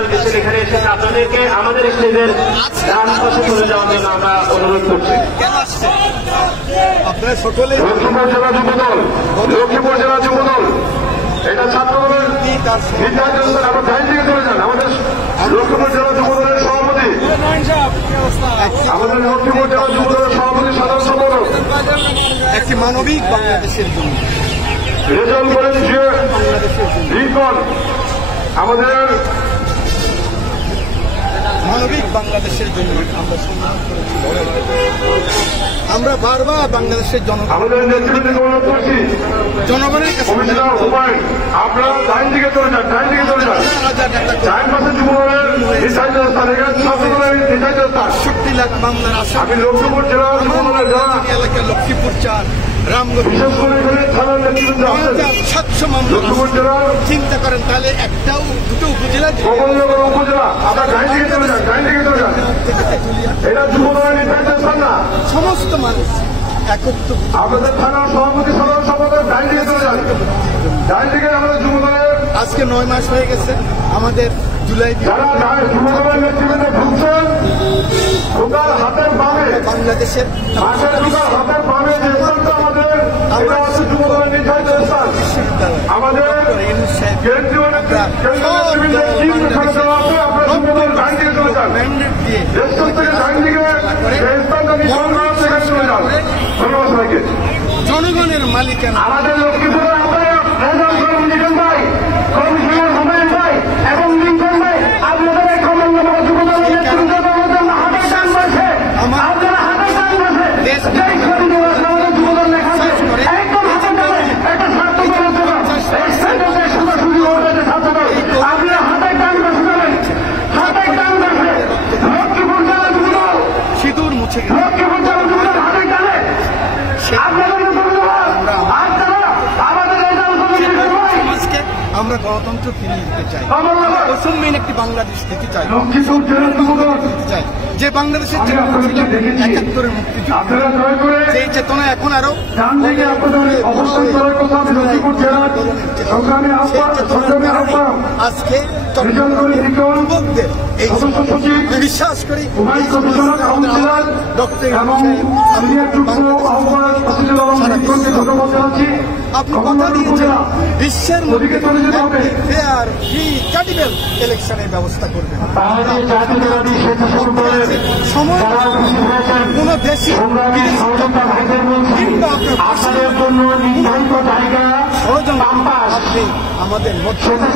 National মিছিল এখানে এসেছে, আপনাদেরকে আমাদের স্টেজের ডান পাশে চলে যাওয়ার জন্য আমরা অনুরোধ করছি। লক্ষ্মীপুর জেলা যুবদল, লক্ষ্মীপুর জেলা যুবদল, এটা ছাত্রদলের নির্ধারিত স্থান, আমরা ডাইন দিকে চলে যান। আমাদের লক্ষ্মীপুর জেলা যুবদলের সভাপতি, আমাদের লক্ষ্মীপুর জেলা যুবদলের সভাপতি সাধারণ সম্পাদক, একটি মানবিক বাংলাদেশের জন্য রেজাল্ট করেন যে লিঙ্কন, আমাদের মানবিক বাংলাদেশের জন্য আমরা সংগ্রাম করেছি। আমরা বারবার বাংলাদেশের আমাদের নেতৃত্বে অনুরোধ করছি, জনগণের কাছে কমিশনার হুমায়ুন, আপনারা ডাইন দিকে চলে যান, ডাইন দিকে চলে যান। ডাইন পাশে যুবদলের নির্ধারিত স্থান, এখানে ছাত্রদলের নির্ধারিত স্থান। ৬৮ লাখ মামলার আসামি আমি লক্ষ্মীপুর জেলা যুবদলের যারা এলাকা লক্ষ্মীপুর ৪ রামগঞ্জ বিশেষ করে এখানে থানার নেতৃত্বে আছেন ৭০০ মামলা। লক্ষ্মীপুর জেলার চিন্তা করেন তাহলে একটাও দুটো উপজেলা গোপালনগর উপজেলা, আপনারা ডাইন দিকে চলে যান, ডাইন দিকে চলে যান। এটা যুবদলের নির্ধারিত স্থান না। সমস্ত মানুষ একত্র আপনাদের থানার সভাপতি সাধারণ সম্পাদক ডাইন দিকে চলে যান, ডাইন দিকে আমাদের যুবদলের আজকে ৯ মাস হয়ে গেছে আমাদের জুলাই যারা যুবদলের নেতৃত্বে ঢুকছেন, ঢোকার হাতের বামে, বাংলাদেশের মাঠের ঢোকার হাতের বামে যে স্থানটা আমাদের, এটা হচ্ছে যুবদলের নির্ধারিত স্থান। আমাদের কেন্দ্রীয় নেতৃবৃন্দের টিম এখানে দেওয়া আছে, আপনারা যুবদলের ডাইন দিকে চলে যান। ম্যান্ডেট দিয়ে দেশন থেকে ডাইন দিকে যে স্থানটা নির্ধারণ করা হচ্ছে, এখানে চলে যান। ধন্যবাদ সবাইকে। জনগণের মালিকানা আমাদের লক্ষ্মীপুরের আহ্বায়ক রেজাউল করিম লিটন ভাই, কমিশনার হুমায়ুন ভাই এবং লিঙ্কন ভাই, আপনাদের এই কমলনগর যুবদলের নেতৃত্ব দেওয়ার জন্য হাতের টান বসে, আপনারা হাতের টান বসে জয় শহীদ দিবস আমাদের যুবদল লেখা আছে, একদম হাতের টানে একটা স্বার্থ করার জন্য স্থানীয় সোজাসুজি হয়েছে ছাত্রদল, আপনারা হাতের টান বসে যাবেন, হাতের টান বসে। লক্ষ্মীপুর জেলা যুবদল, সিঁদুর মুছে গেছে। লক্ষ্মীপুর জেলা যুবদল হাতের টানে আপনাদের আমরা গণতন্ত্র ফিরিয়ে দিতে চাই, অসম্মান একটি বাংলাদেশ দিতে চাই, দিতে চাই যে বাংলাদেশের চেতনা ছিল ৭১ মুক্তিযুদ্ধ, সেই চেতনা এখন আরো আজকে যুবকদের এই বিশ্বাস করি আপনি কথা দিয়েছেন বিশ্বের মধ্যে ফেয়ার ফ্রি ক্রেডিবল ইলেকশনের ব্যবস্থা করবেন। সময় কোন দেশে কিংবা আপনি আমাদের রাষ্ট্রের